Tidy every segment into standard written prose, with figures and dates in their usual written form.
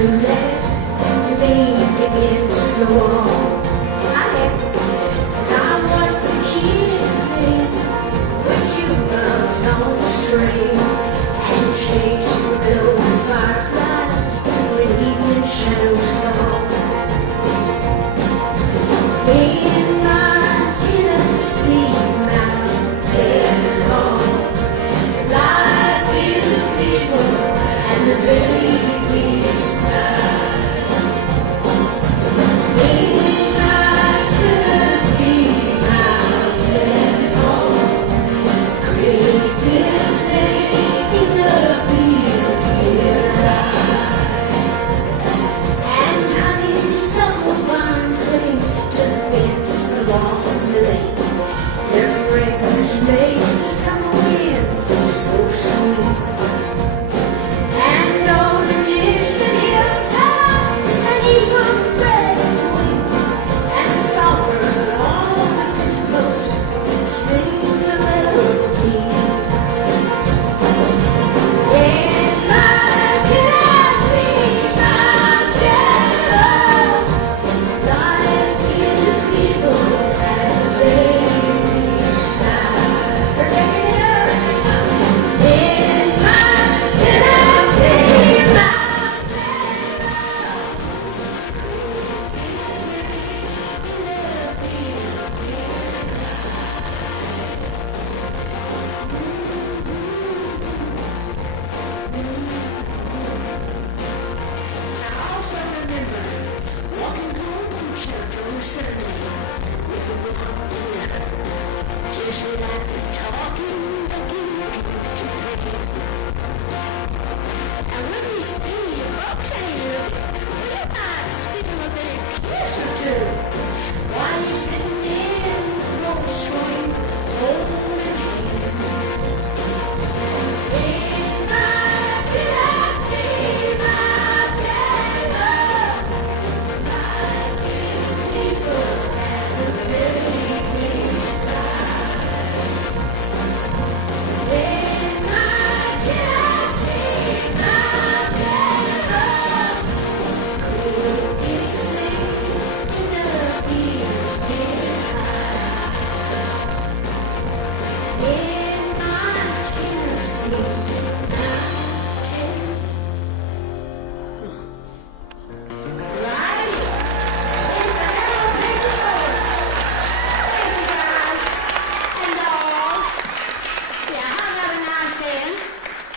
two legs leaning against the wall. Time was the kids play, but you loved on the string and chased the golden fireflies when evening shadows fall. In my Tennessee mountain hall, life is as peaceful as a baby sigh. In my Tennessee mountain hall, crickets sing in the fields nearby, and honeysuckle vine cling to the fence along the lake. Their fragrance makes the summer wind so sweet. And on the distant hilltops, an eagle's spread its wings, and the songbird on its post sings a melody. In my Tennessee mountain home, life is as peaceful as a baby's sigh. In my Tennessee mountain I also remember walking home from church on a Sunday with the book of the letter, just like the talking the kids today. And when we see your books hand, we might steal a big kiss or two while you're sitting in the road swing, holding hands. In my Tennessee mountain home, life is as peaceful as a baby's sigh. In my Tennessee mountain home, crickets sing in the fields behind. In my Tennessee mountain right? It's the Harold Picture Board. Thank you, guys and dolls. Yeah, how about a nice hand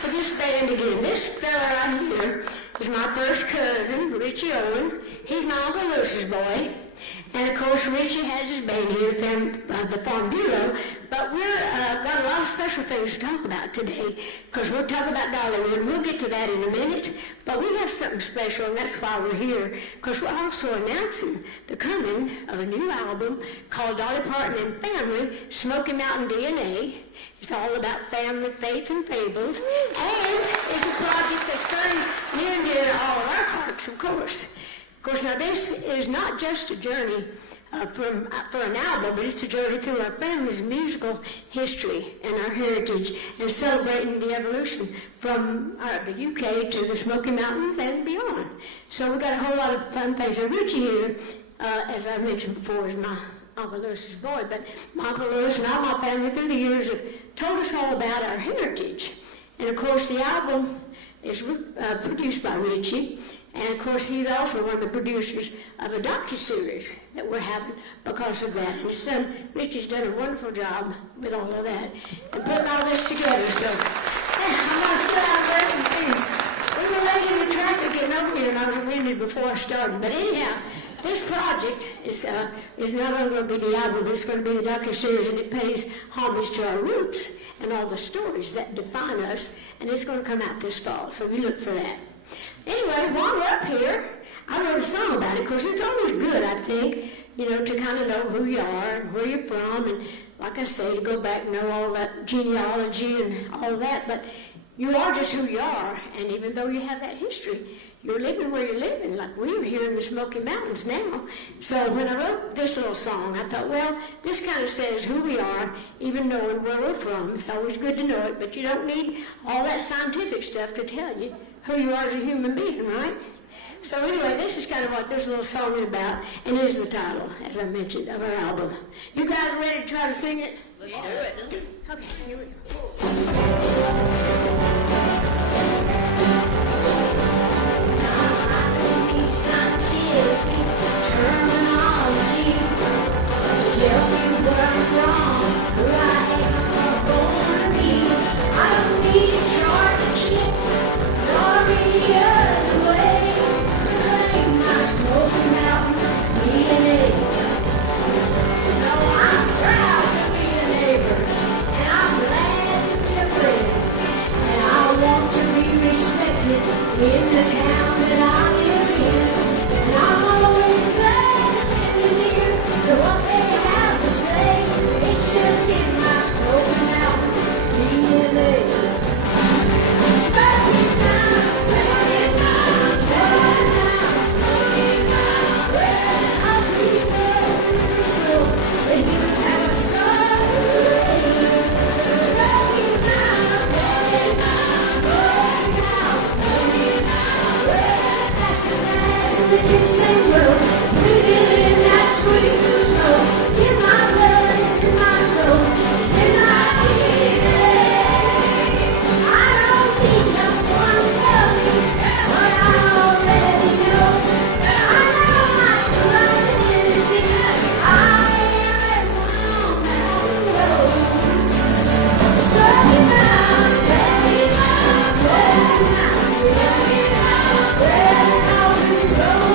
for this band again? This fella right here is my first cousin, Richie Owens. He's my Uncle Lewis's boy. And of course, Richie has his band here, the Farm Bureau. But we're got a lot of special things to talk about today, because we'll talk about Dollywood. We'll get to that in a minute. But we have something special, and that's why we're here, because we're also announcing the coming of a new album called Dolly Parton and Family, Smoky Mountain DNA. It's all about family, faith, and fables. And it's a project that's very near and dear to all of our hearts, of course. Of course, now this is not just a journey for an album, but it's a journey through our family's musical history and our heritage, and celebrating the evolution from the UK to the Smoky Mountains and beyond. So we've got a whole lot of fun things. And Richie here, as I mentioned before, is my Uncle Lewis's boy, but my Uncle Lewis and all my family through the years have told us all about our heritage. And of course, the album is produced by Richie. And of course, he's also one of the producers of a docuseries that we're having because of that. And his son, Richie's done a wonderful job with all of that and putting all this together. So, I'm going to sit out there and see. We were late in the traffic getting over here, and I was winded before I started. But anyhow, this project is not only going to be the album, but it's going to be the docuseries, and it pays homage to our roots and all the stories that define us. And it's going to come out this fall, so we look for that. Anyway, while we're up here, I wrote a song about it, because it's always good, I think, to kind of know who you are and where you're from, and like I say, to go back and know all that genealogy and all that, but you are just who you are, and even though you have that history, you're living where you're living, like we are here in the Smoky Mountains now. So when I wrote this little song, I thought, well, this kind of says who we are, even knowing where we're from. It's always good to know it, but you don't need all that scientific stuff to tell you who you are as a human being, right? So anyway, this is kind of what this little song is about, and is the title, as I mentioned, of our album. You guys ready to try to sing it? Let's do it. Okay, here we go. In the town that I live in, and I'm always glad to hear what they have to say. It's just getting my spoken out DNA. Smoking now, smoking now, smoking now, smoking now. Red hot trees burn slow, the humans have a sun. Smoking now, smoking now, smoking now, smoking now. The ginseng road, breathing in that sweet snow. It's in my blood, it's in my soul, it's in my DNA. I don't need someone to tell me what I already know. I know my strength is in I am at one mountain road. Stepping out, stepping out, stepping out, stepping out, red houses roll.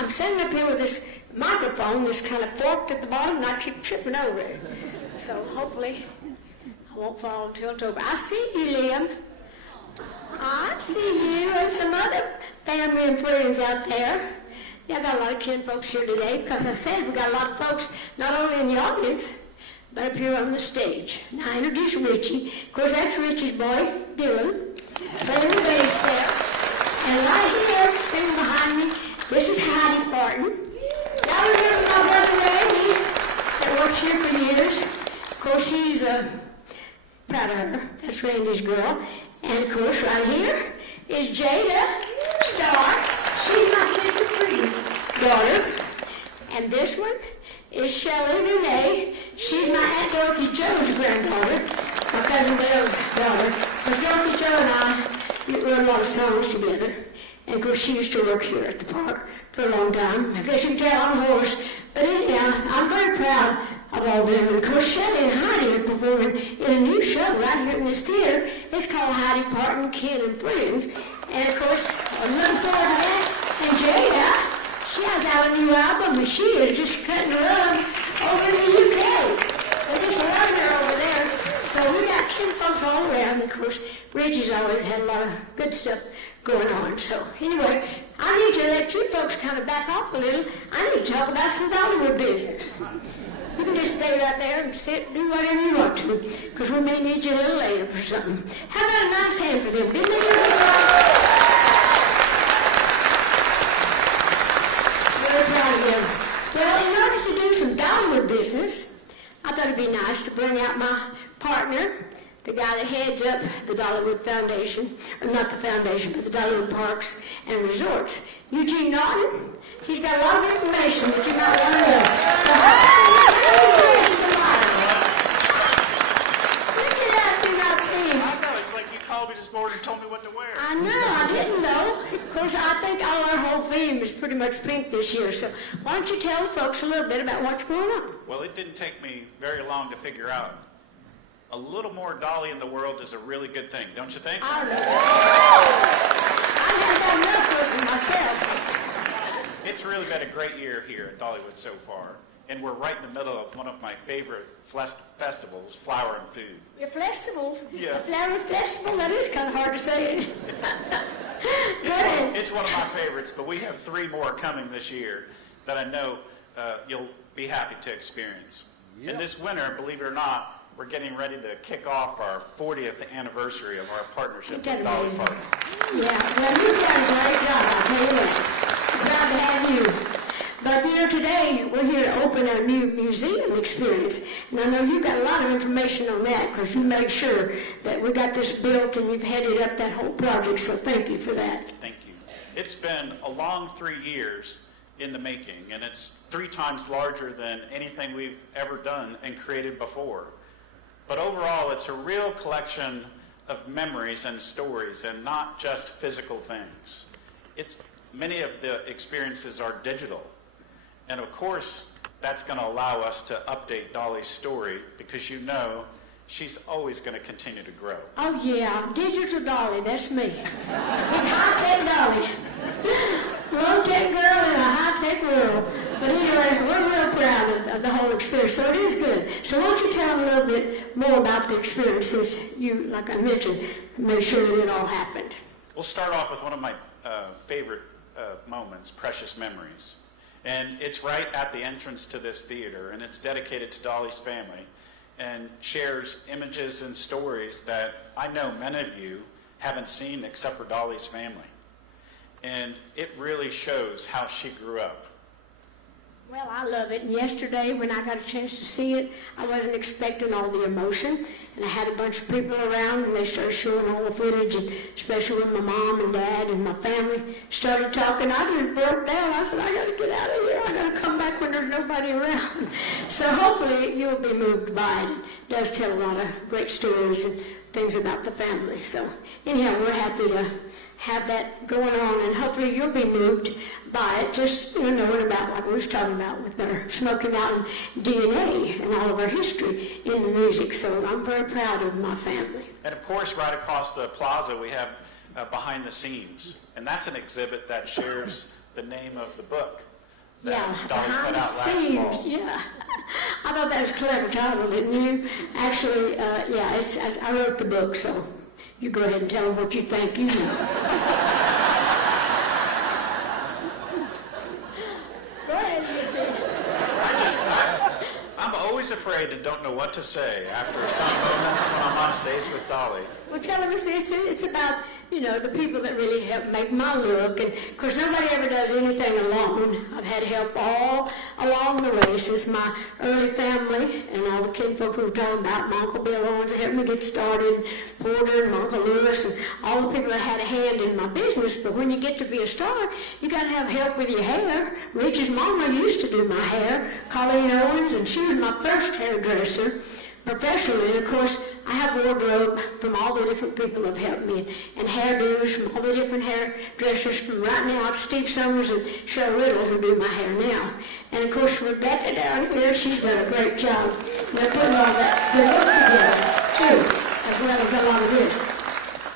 I'm sitting up here with this microphone that's kind of forked at the bottom, and I keep tripping over it. So hopefully I won't fall and tilt over. I see you, Liam. I see you and some other family and friends out there. Yeah, I got a lot of kin folks here today because I said we got a lot of folks not only in the audience, but up here on the stage. Now I introduce Richie. Of course, that's Richie's boy, Dylan, playing the bass there. And right here, sitting behind me, this is Heidi Parton. Y'all remember my brother Randy that worked here for years? Of course, he's proud of her. That's Randy's girl. And of course, right here is Jada Starr. She's my sister Free's daughter. And this one is Shelley Renee. She's my Aunt Dorothy Jones' granddaughter, my cousin Dale's daughter. Because Dorothy Jo and I wrote a lot of songs together. And of course, she used to work here at the park for a long time. I guess you can tell I'm a horse. But anyhow, I'm very proud of all of them. And of course, Shelley and Heidi are performing in a new show right here in this theater. It's called Heidi Parton, Kin and Friends. And of course, I'm looking forward to that. And Jada, she has out a new album, and she is just cutting her run over in the UK. They're just loving her over there. So we got kin folks all around. Of course, Reggie's always had a lot of good stuff going on. So anyway, I need to let you folks kind of back off a little. I need to talk about some Dollywood business. You can just stay right there and sit, do whatever you want to, because we may need you a little later for something. How about a nice hand for them? Didn't they do a good job? Very proud of them. Well, in order to do some Dollywood business, I thought it'd be nice to bring out my partner, the guy that heads up the Dollywood Foundation, or not the foundation, but the Dollywood Parks and Resorts, Eugene Naughton. He's got a lot of information that you might want to know. So I know, it's like you called me this morning and told me what to wear. I know, I didn't know. Of course, I think our whole theme is pretty much pink this year. So why don't you tell the folks a little bit about what's going on? Well, it didn't take me very long to figure out a little more Dolly in the world is a really good thing, don't you think? I love it. I haven't got enough of it myself. It's really been a great year here at Dollywood so far. And we're right in the middle of one of my favorite festivals, Flower and Food. Your festivals? Yeah. A flower festival? That is kind of hard to say. Good. It's one of my favorites, but we have 3 more coming this year that I know you'll be happy to experience. Yep. And this winter, believe it or not, we're getting ready to kick off our 40th anniversary of our partnership with Dolly Parton. Yeah, well, you've done a great job, I'll tell you that. Glad to have you. But, today we're here to open our new museum experience. And I know you've got a lot of information on that because you made sure that we got this built and you've headed up that whole project, so thank you for that. Thank you. It's been a long 3 years in the making, and it's 3 times larger than anything we've ever done and created before. But overall, it's a real collection of memories and stories and not just physical things. Many of the experiences are digital. And of course, that's going to allow us to update Dolly's story because she's always going to continue to grow. Oh, yeah, Digital Dolly, that's me. Big high-tech Dolly. Low-tech girl in a high-tech world. But anyway, we're real proud of the whole experience, so it is good. So why don't you tell them a little bit more about the experience since you, like I mentioned, made sure that it all happened. We'll start off with one of my favorite moments, Precious Memories. And it's right at the entrance to this theater, and it's dedicated to Dolly's family and shares images and stories that I know many of you haven't seen except for Dolly's family. And it really shows how she grew up. Well, I love it. And yesterday, when I got a chance to see it, I wasn't expecting all the emotion. And I had a bunch of people around, and they started showing all the footage, and especially when my mom and dad and my family started talking, I just broke down. I said, I got to get out of here. I got to come back when there's nobody around. So hopefully you'll be moved by it. It does tell a lot of great stories and things about the family. So anyhow, we're happy to have that going on, and hopefully you'll be moved by it, just knowing about what we was talking about with our Smoky Mountain DNA and all of our history in the music. So I'm very proud of my family. And of course, right across the plaza, we have Behind the Scenes, and that's an exhibit that shares the name of the book that Yeah, Dolly Behind put the out last Scenes. fall. Yeah, I thought that was a clever title, didn't you? Actually, I wrote the book, so you go ahead and tell them what you think you know. Go ahead, I'm always afraid and don't know what to say after some moments when I'm on stage with Dolly. Well, tell them it's about, the people that really help make my look. And, of course, nobody ever does anything alone. I've had help all along the way since my early family and all the kinfolk we were talking about. My Uncle Bill Owens helped me get started, and Porter and my Uncle Lewis, and all the people that had a hand in my business. But when you get to be a star, you got to have help with your hair. Rich's mama used to do my hair, Colleen Owens, and she was my first hairdresser. Professionally, and of course, I have a wardrobe from all the different people that have helped me, and hairdos from all the different hairdressers from right now to Steve Summers and Cheryl Riddle, who do my hair now. And of course, Rebecca down here, she's done a great job. They're putting all that good look together, too, as well as a lot of this.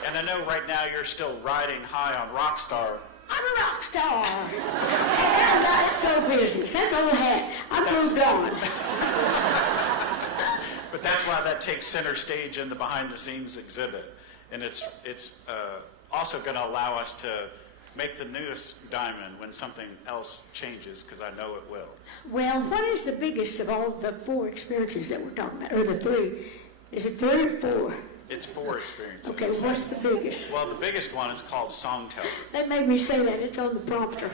And I know right now you're still riding high on Rockstar. I'm a rock star. And that's old business. That's old hat. I've moved on. But that's why that takes center stage in the Behind the Scenes exhibit. And it's also going to allow us to make the newest diamond when something else changes, because I know it will. Well, what is the biggest of all the 4 experiences that we're talking about, or the 3? Is it 3 or 4? It's 4 experiences. Okay, what's the biggest? Well, the biggest one is called Songteller. That made me say that. It's on the prompter.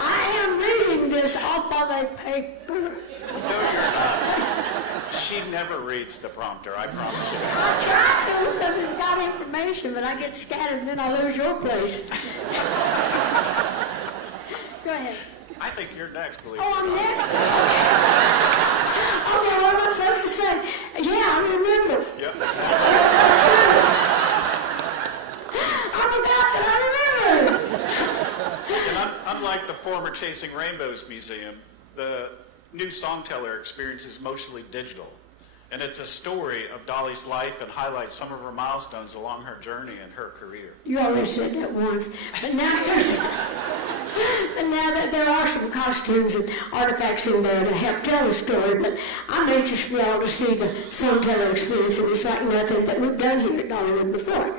I am reading this off of a paper. No, you're not. She never reads the prompter, I promise you. I try to because it's got information, but I get scattered and then I lose your place. Go ahead. I think you're next, believe it Oh, or I'm not. next? Okay, what am I supposed to say? Yeah, I remember. Yep. I forgot that I remember. And unlike the former Chasing Rainbows Museum, the new Songteller Experience is mostly digital. And it's a story of Dolly's life and highlights some of her milestones along her journey and her career. You already said that once, but now that there are some costumes and artifacts in there to help tell the story, but I'm anxious for y'all to see the Songteller Experience, and it's like nothing that we've done here at Dollywood before.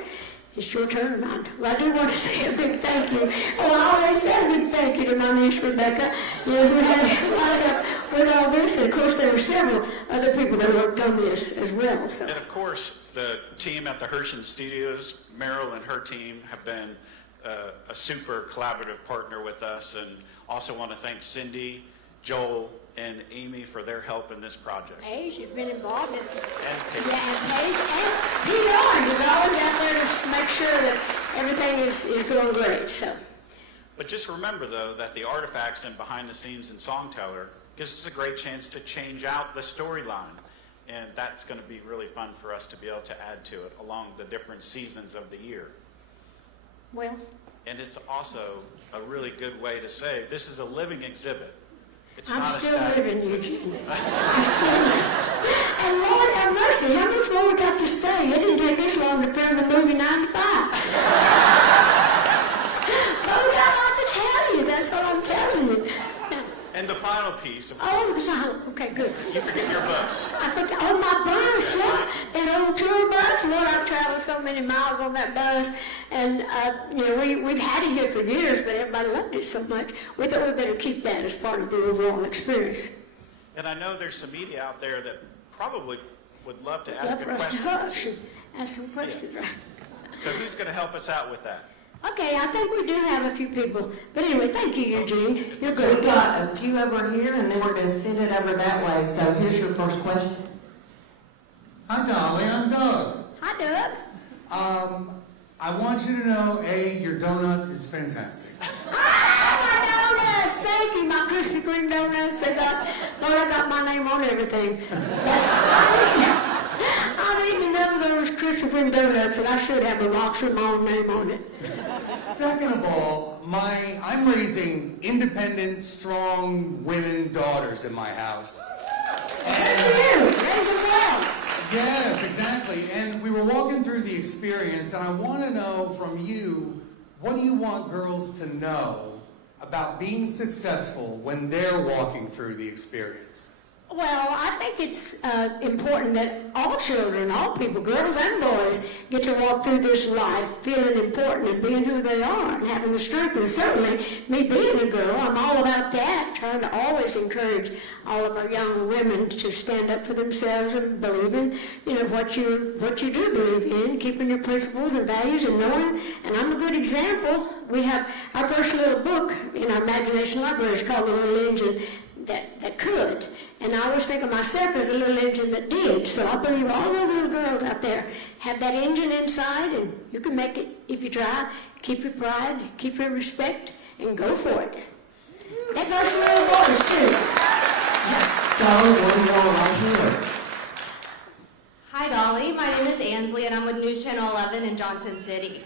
It's your turn, man. Well, I do want to say a big thank you. Oh, I always say a big thank you to my niece Rebecca, who had a lot of help with all this. And of course, there were several other people that worked on this as well. So. And of course, the team at the Hershen Studios, Meryl and her team, have been a super collaborative partner with us. And also want to thank Cindy, Joel, and Amy for their help in this project. Paige has been involved in it. And Paige. Yeah, and Paige and Pete Orange is always out there to make sure that everything is going great. So. But just remember, though, that the artifacts and behind the scenes in Songteller gives us a great chance to change out the storyline. And that's going to be really fun for us to be able to add to it along the different seasons of the year. Well. And it's also a really good way to say this is a living exhibit. It's I'm not still a static living, exhibit. Eugene. I'm still living. And Lord have mercy, how much more we got to say? It didn't take this long to film the movie 9 to 5. Oh, we got a lot to tell you. That's what I'm telling you. And the final piece, Okay, good. you forget your bus. I forgot. Oh, my bus, yeah. That old tour bus. Lord, I've traveled so many miles on that bus. And, we've had it here for years, but everybody loved it so much. We thought we better keep that as part of the overall experience. And I know there's some media out there that probably would love to ask Love a for us to question. hush and ask some questions, right? So who's going to help us out with that? Okay, I think we do have a few people. But anyway, thank you, Eugene. You're So we good. got a few over here, and then we're going to send it over that way. So here's your first question. Hi, Dolly. I'm Doug. Hi, Doug. I want you to know, A, your donut is fantastic. Ah, my donuts! Thank you, my Krispy Kreme donuts. I got my name on everything. I've eaten enough of those Krispy Kreme donuts, and I should have a box with my own name on it. Second of all, I'm raising independent, strong women daughters in my house. Thank you. Raise them well. Yes, exactly. And we were walking through the experience, and I want to know from you, what do you want girls to know about being successful when they're walking through the experience? Well, I think it's important that all children, all people, girls and boys, get to walk through this life feeling important and being who they are and having the strength. And certainly, me being a girl, I'm all about that, trying to always encourage all of our young women to stand up for themselves and believe in, what you do believe in, keeping your principles and values and knowing. And I'm a good example. We have our first little book in our imagination library is called The Little Engine that could. And I always think of myself as a little engine that did. So I believe all the little girls out there have that engine inside, and you can make it if you try. Keep your pride, keep your respect, and go for it. That goes for little boys, too. Dolly, one more right here. Hi Dolly, my name is Ansley and I'm with News Channel 11 in Johnson City.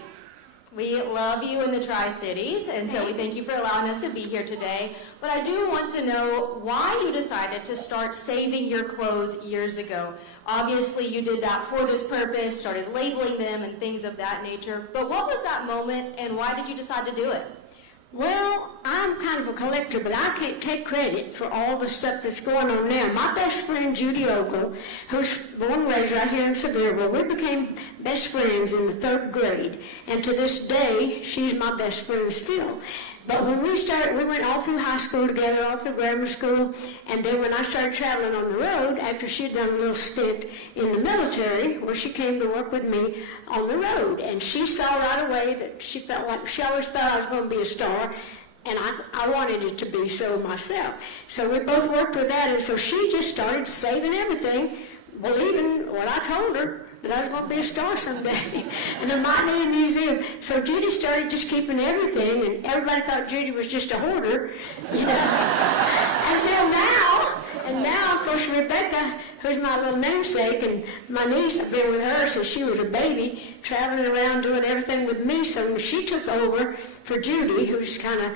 We love you in the Tri-Cities, and so we thank you for allowing us to be here today. But I do want to know why you decided to start saving your clothes years ago. Obviously, you did that for this purpose, started labeling them and things of that nature. But what was that moment, and why did you decide to do it? Well, I'm kind of a collector, but I can't take credit for all the stuff that's going on now. My best friend, Judy Ogle, who's born and raised right here in Sevierville, we became best friends in the 3rd grade. And to this day, she's my best friend still. But when we went all through high school together, all through grammar school, and then when I started traveling on the road, after she'd done a little stint in the military, where she came to work with me on the road. And she saw right away that she felt like, she always thought I was going to be a star, and I wanted it to be so myself. So we both worked with that, and so she just started saving everything, believing what I told her, that I was going to be a star someday, and I might need a museum. So Judy started just keeping everything, and everybody thought Judy was just a hoarder, until now. And now, of course, Rebecca, who's my little namesake, and my niece, I've been with her since she was a baby, traveling around doing everything with me. So when she took over for Judy, who's kind of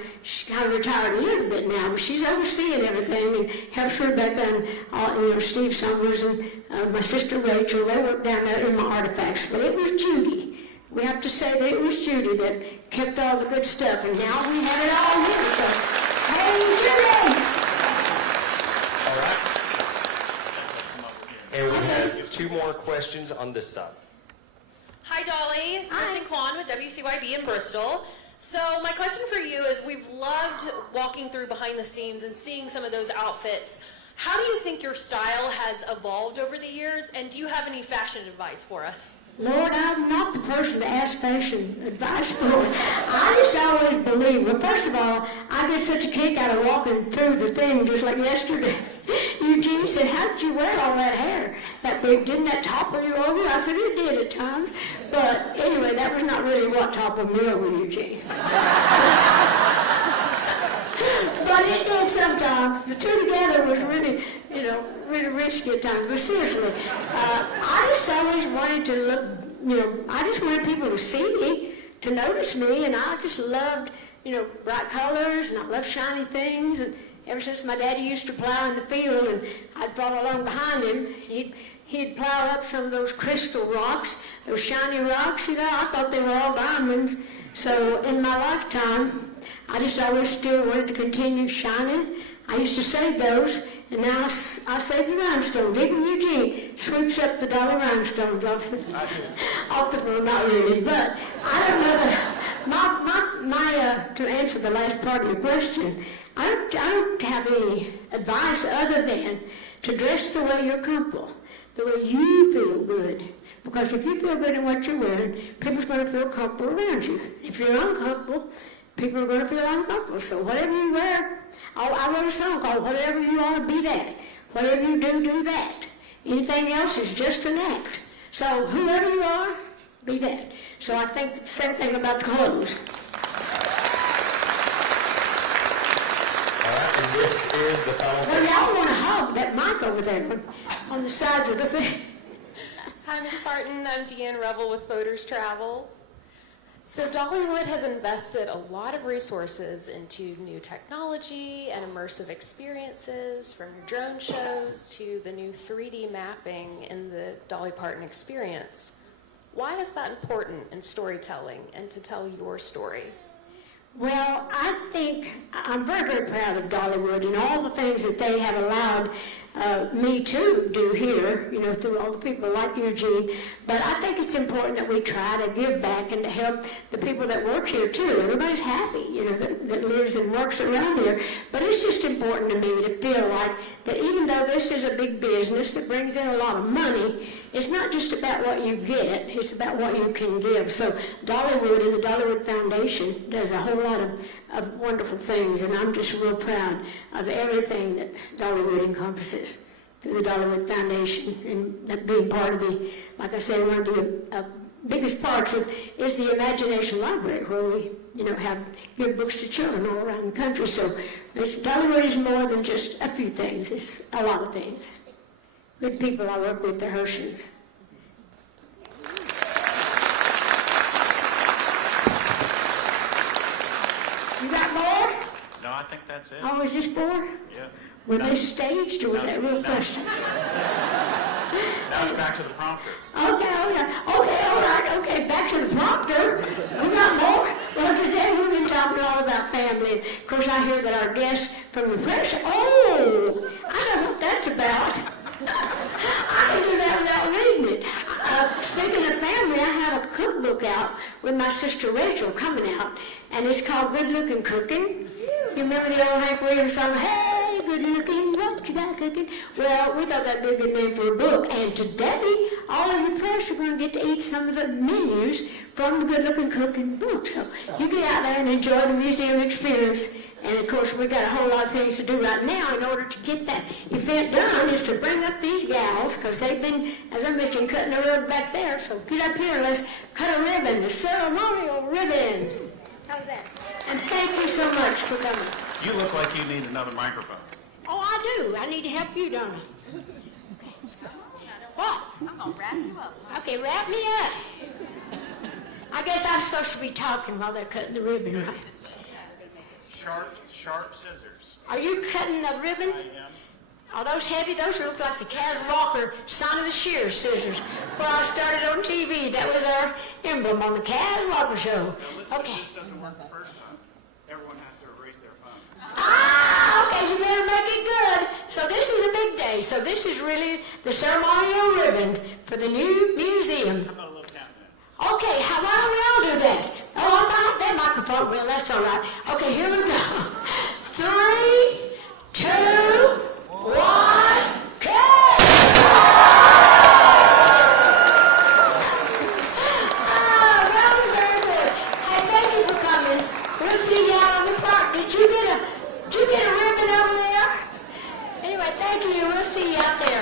retired a little bit now, but she's overseeing everything and helps Rebecca and Steve Summers and my sister Rachel. They work down there in my artifacts, but it was Judy. We have to say that it was Judy that kept all the good stuff, and now we have it all here. So, hey, Judy! All right. And we have 2 more questions on this side. Hi, Dolly. Hi. Kristen Kwan with WCYB in Bristol. So my question for you is, we've loved walking through behind the scenes and seeing some of those outfits. How do you think your style has evolved over the years, and do you have any fashion advice for us? Lord, I'm not the person to ask fashion advice for. I just always believe, well, first of all, I get such a kick out of walking through the thing just like yesterday. Eugene said, how did you wear all that hair? That big, didn't that topple you over? I said, it did at times. But anyway, that was not really what toppled me over, Eugene. But it did sometimes. The two together was really, really risky at times. But seriously, I just always wanted to look, I just wanted people to see me, to notice me, and I just loved, bright colors, and I loved shiny things. And ever since my daddy used to plow in the field, and I'd follow along behind him, he'd plow up some of those crystal rocks, those shiny rocks, I thought they were all diamonds. So in my lifetime, I just always still wanted to continue shining. I used to save those, and now I save the rhinestones. Even Eugene sweeps up the Dolly rhinestones off the floor, not really, but I don't know that. To answer the last part of your question, I don't have any advice other than to dress the way you're comfortable, the way you feel good. Because if you feel good in what you're wearing, people's going to feel comfortable around you. If you're uncomfortable, people are going to feel uncomfortable. So whatever you wear, I wrote a song called Whatever You Want to Be That. Whatever you do, do that. Anything else is just an act. So whoever you are, be that. So I think the same thing about the clothes. All right, and this is the final Well, question. y'all want to hug that mic over there on the sides of the thing. Hi, Ms. Parton. I'm Deanne Revel with Voters Travel. So Dollywood has invested a lot of resources into new technology and immersive experiences, from your drone shows to the new 3D mapping in the Dolly Parton Experience. Why is that important in storytelling and to tell your story? Well, I think I'm very, very proud of Dollywood and all the things that they have allowed me to do here, through all the people like Eugene. But I think it's important that we try to give back and to help the people that work here too. Everybody's happy, that lives and works around here. But it's just important to me to feel like that even though this is a big business that brings in a lot of money, it's not just about what you get, it's about what you can give. So Dollywood and the Dollywood Foundation does a whole lot of wonderful things, and I'm just real proud of everything that Dollywood encompasses through the Dollywood Foundation, and that being part of the, like I said, one of the biggest parts is the Imagination Library, where we, have give books to children all around the country. So Dollywood is more than just a few things, it's a lot of things. Good people I work with, the Hershans. You got more? No, I think that's it. Oh, was just 4? Yeah. Were No. they staged, or was that real No. questions? Now it's back to the prompter. Okay, all right, okay, back to the prompter. We got more? Well, today we've been talking all about family. Of course, I hear that our guest from the press, I know what that's about. I can do that without reading it. Speaking of family, I have a cookbook out with my sister Rachel coming out, and it's called Good Looking Cooking. You remember the old Hank Williams song, Hey, good looking, what you got cooking? Well, we thought that'd be a good name for a book, and today, all of you press are going to get to eat some of the menus from the Good Looking Cooking book. So you get out there and enjoy the museum experience. And of course, we got a whole lot of things to do right now in order to get that event done, is to bring up these gals, because they've been, as I mentioned, cutting the rug back there. So get up here and let's cut a ribbon, the ceremonial ribbon. How's that? And thank you so much for coming. You look like you need another microphone. Oh, I do. I need to help you, don't I? Okay. What? I'm gonna wrap you up. Okay, wrap me up. I guess I'm supposed to be talking while they're cutting the ribbon, right? Sharp scissors. Are you cutting the ribbon? I am. Are those heavy? Those look like the Kaz Walker Son of the Shears scissors. When I started on TV, that was our emblem on the Kaz Walker show. Now listen, Okay. if this doesn't work the first time, everyone has to erase their phone. Ah, okay, you better make it good. So this is a big day. So this is really the ceremonial ribbon for the new museum. How about a little countdown? Okay, why don't we all do that? Oh, not that microphone. Well, that's all right. Okay, here we go. 3, 2, 1, cut! That was very good. Hey, thank you for coming. We'll see you out on the park. Did you get a ribbon over there? Anyway, thank you. We'll see you out there.